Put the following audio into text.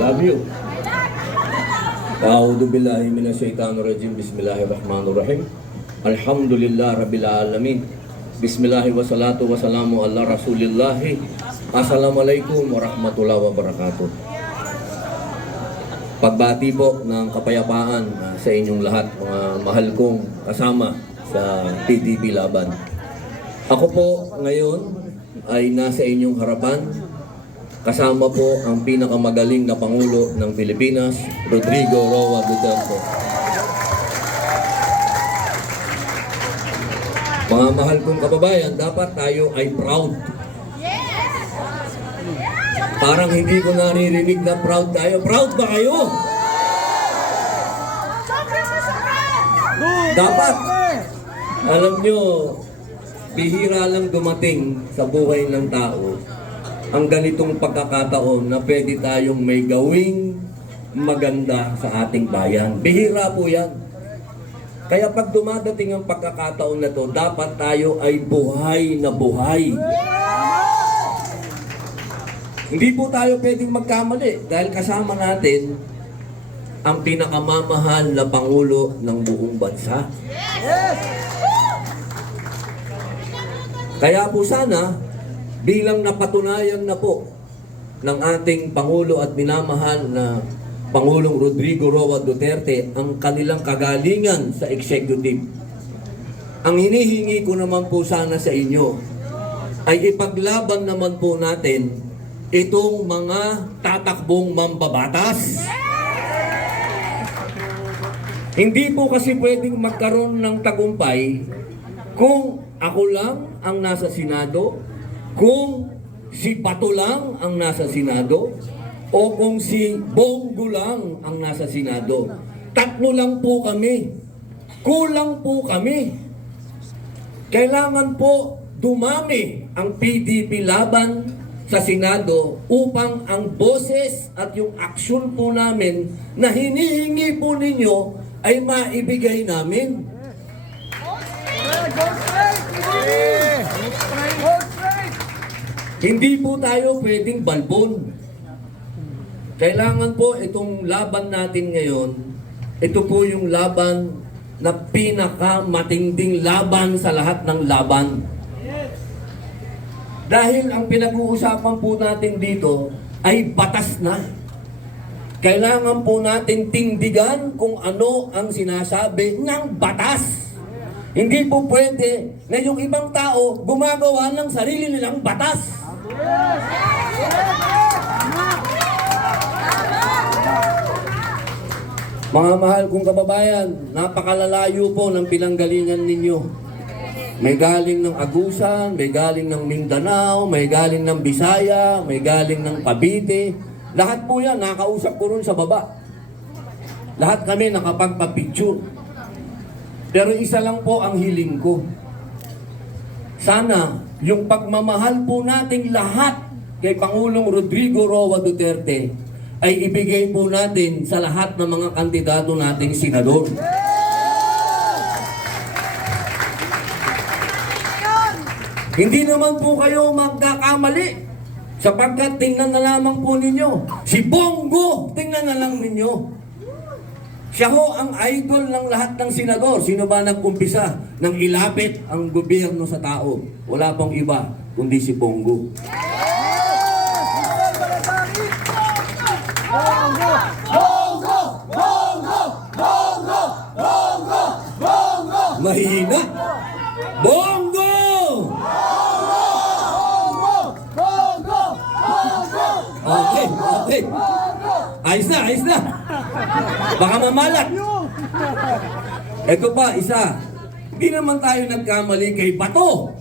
Love you. A'udhu billahi minasyaitanir rajim. Bismillahirrahmanirrahim. Alhamdulillah rabbil alamin. Bismillahi wassalatu wassalamu ala rasulillahi. Assalamualaikum warahmatullahi wabarakatuh. Pagbati po ng kapayapaan sa inyong lahat, mga mahal kong kasama sa PDP Laban. Ako po ngayon ay nasa inyong harapan. Kasama po ang pinakamagaling na Pangulo ng Pilipinas, Rodrigo Roa Duterte. Mga mahal kong kababayan, dapat tayo ay proud. Parang hindi ko naririnig na proud tayo. Proud ba kayo? Dapat, alam nyo, bihira lang dumating sa buhay ng tao ang ganitong pagkakataon na pwede tayong may gawing maganda sa ating bayan. Bihira po yan. Kaya pag dumadating ang pagkakataon na to, dapat tayo ay buhay na buhay. Hindi po tayo pwedeng magkamali dahil kasama natin ang pinakamamahal na Pangulo ng buong bansa. Kaya po sana, bilang napatunayan na po ng ating Pangulo at minamahal na Pangulong Rodrigo Roa Duterte ang kanilang kagalingan sa executive, ang hinihingi ko naman po sana sa inyo ay ipaglaban naman po natin itong mga tatakbong mambabatas. Hindi po kasi pwedeng magkaroon ng tagumpay kung ako lang ang nasa Senado, kung si Bato lang ang nasa Senado, o kung si Bongo lang ang nasa Senado. Tatlo lang po kami. Kulang po kami. Kailangan po dumami ang PDP Laban sa Senado upang ang boses at yung aksyon po namin na hinihingi po ninyo ay maibigay namin. Hindi po tayo pwedeng balbon. Kailangan po itong laban natin ngayon, ito po yung laban na pinakamatinding laban sa lahat ng laban. Dahil ang pinag-uusapan po natin dito ay batas na. Kailangan po natin tindigan kung ano ang sinasabi ng batas. Hindi po pwede na yung ibang tao gumagawa ng sarili nilang batas. Mga mahal kong kababayan, napakalalayo po ng pinanggalingan ninyo. May galing ng Agusan, may galing ng Mindanao, may galing ng Bisaya, may galing ng Cavite. Lahat po yan, nakausap ko rin sa baba. Lahat kami nakapagpa-picture. Pero isa lang po ang hiling ko. Sana, yung pagmamahal po nating lahat kay Pangulong Rodrigo Roa Duterte ay ibigay po natin sa lahat ng mga kandidato nating senador. Hindi naman po kayo magkakamali sapagkat tingnan na lamang po ninyo. Si Bongo, tingnan na lang ninyo. Siya ho ang idol ng lahat ng senador. Sino ba nag-umpisa ng ilapit ang gobyerno sa tao? Wala pong iba kundi si Bongo. Bongo! Bongo! Bongo! Bongo! Bongo! Bongo! Mahina! Bongo! Okay, okay. Ayos na, ayos na. Baka mamalat. Ito pa, isa. Hindi naman tayo nagkamali kay Bato.